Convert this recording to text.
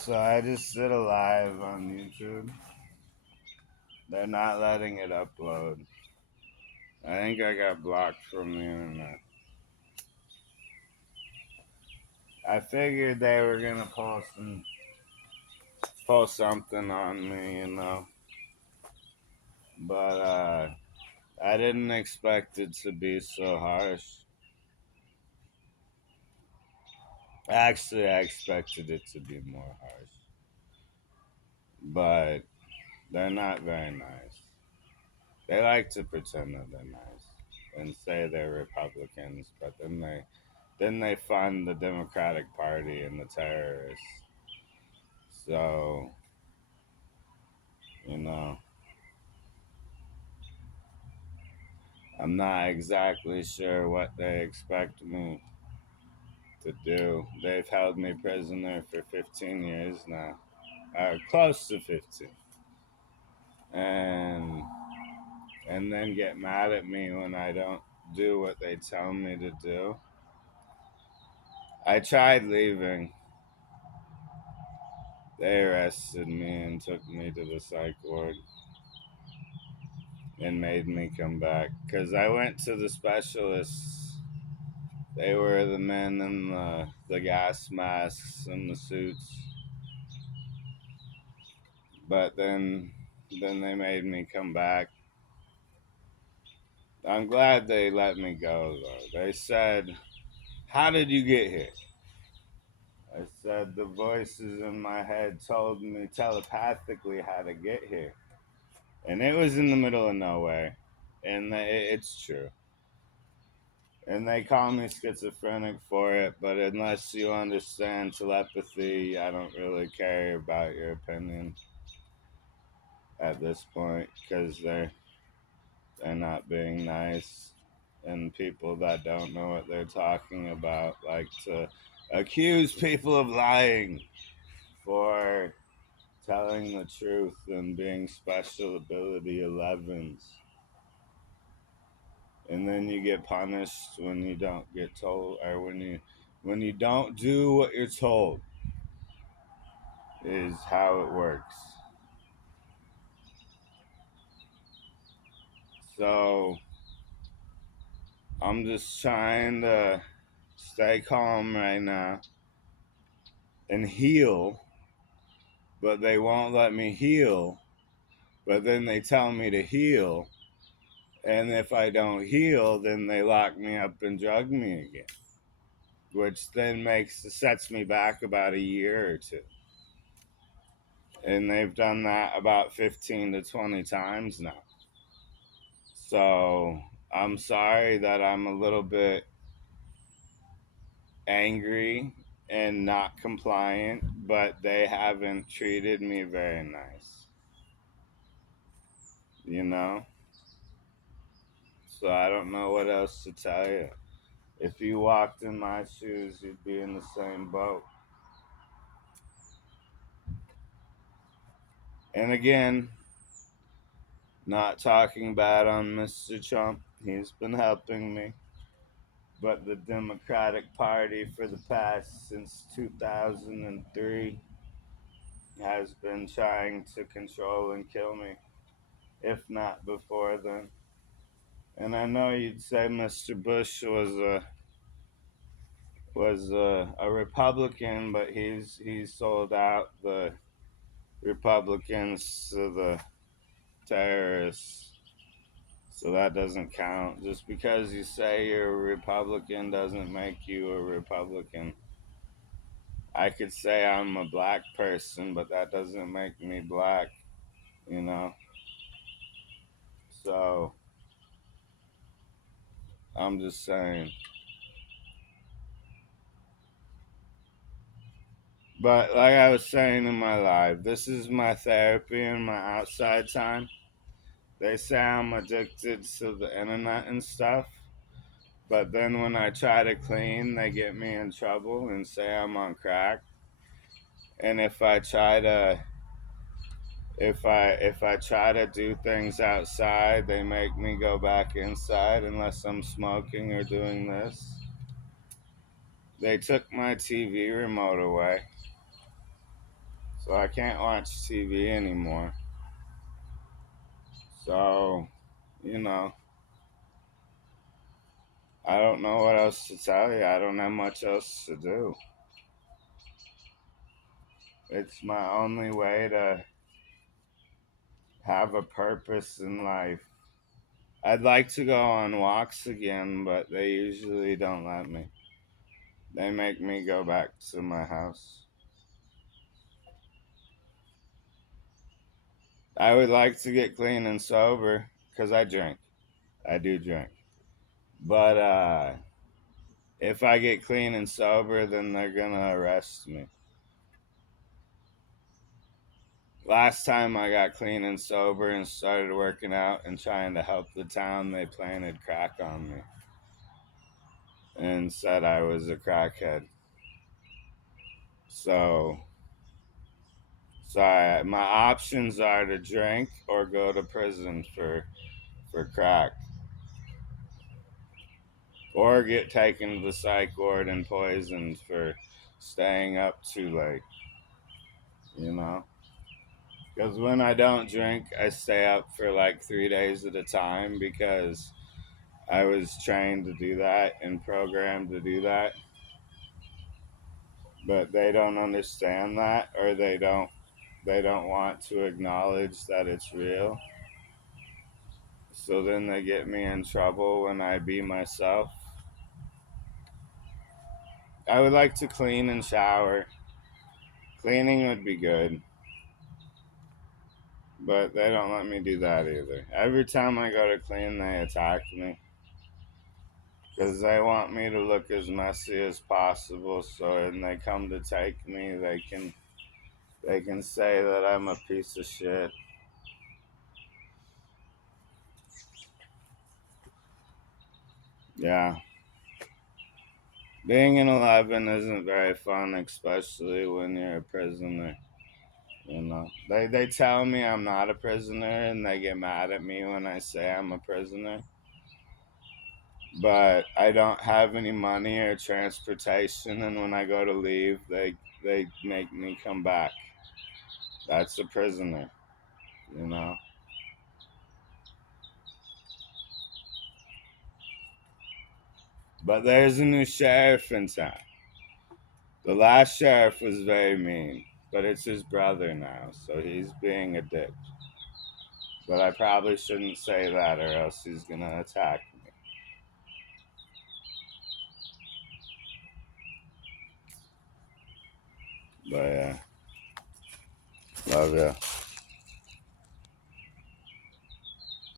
So I just did a live on YouTube. They're not letting it upload. I think I got blocked from the internet. I figured they were gonna post something on me. But I didn't expect it to be so harsh. Actually, I expected it to be more harsh. But they're not very nice. They like to pretend that they're nice and say they're Republicans, but then they fund the Democratic Party and the terrorists. So, you know, I'm not exactly sure what they expect me to do. They've held me prisoner for 15 years now, close to 15, and and then get mad at me when I don't do what they tell me to do. I tried leaving. They arrested me and took me to the psych ward and made me come back because I went to the specialists. They were the men in the gas masks and the suits, but then they made me come back. I'm glad they let me go though. They said, "How did you get here?" I said, "The voices in my head told me telepathically how to get here," and it was in the middle of nowhere, and it's true. And they call me schizophrenic for it, but unless you understand telepathy, I don't really care about your opinion at this point because they're not being nice, and people that don't know what they're talking about like to accuse people of lying for telling the truth and being special ability 11s. And then you get punished when you don't get told, or when you don't do what you're told, is how it works. So I'm just trying to stay calm right now and heal, but they won't let me heal. But then they tell me to heal, and if I don't heal, then they lock me up and drug me again, which then sets me back about a year or two. And they've done that about 15 to 20 times now. So I'm sorry that I'm a little bit angry and not compliant, but they haven't treated me very nice, you know? So I don't know what else to tell you. If you walked in my shoes, you'd be in the same boat. And again, not talking bad on Mr. Trump, he's been helping me. But the Democratic Party for the past since 2003 has been trying to control and kill me, if not before then. And I know you'd say Mr. Bush was a Republican, but he's sold out the Republicans to the terrorists, so that doesn't count. Just because you say you're a Republican doesn't make you a Republican. I could say I'm a black person, but that doesn't make me black, you know? So I'm just saying. But like I was saying in my live, this is my therapy and my outside time. They say I'm addicted to the internet and stuff, but then when I try to clean, they get me in trouble and say I'm on crack. And if I try to do things outside, they make me go back inside unless I'm smoking or doing this. They took my TV remote away. So I can't watch TV anymore. So, you know, I don't know what else to tell you. I don't have much else to do. It's my only way to have a purpose in life. I'd like to go on walks again, but they usually don't let me. They make me go back to my house. I would like to get clean and sober because I drink. I do drink. But if I get clean and sober, then they're going to arrest me. Last time I got clean and sober and started working out and trying to help the town, they planted crack on me and said I was a crackhead. So, my options are to drink or go to prison for crack, or get taken to the psych ward and poisoned for staying up too late. You know, because when I don't drink, I stay up for like 3 days at a time because I was trained to do that and programmed to do that. But they don't understand that, or they don't want to acknowledge that it's real. So then they get me in trouble when I be myself. I would like to clean and shower. Cleaning would be good, but they don't let me do that either. Every time I go to clean, they attack me because they want me to look as messy as possible. So when they come to take me, they can say that I'm a piece of shit. Yeah. Being an 11 isn't very fun, especially when you're a prisoner. You know, they tell me I'm not a prisoner, and they get mad at me when I say I'm a prisoner. But I don't have any money or transportation, and when I go to leave, they make me come back. That's a prisoner, you know. But there's a new sheriff in town. The last sheriff was very mean, but it's his brother now, so he's being a dick. But I probably shouldn't say that, or else he's gonna attack me. But yeah, love ya.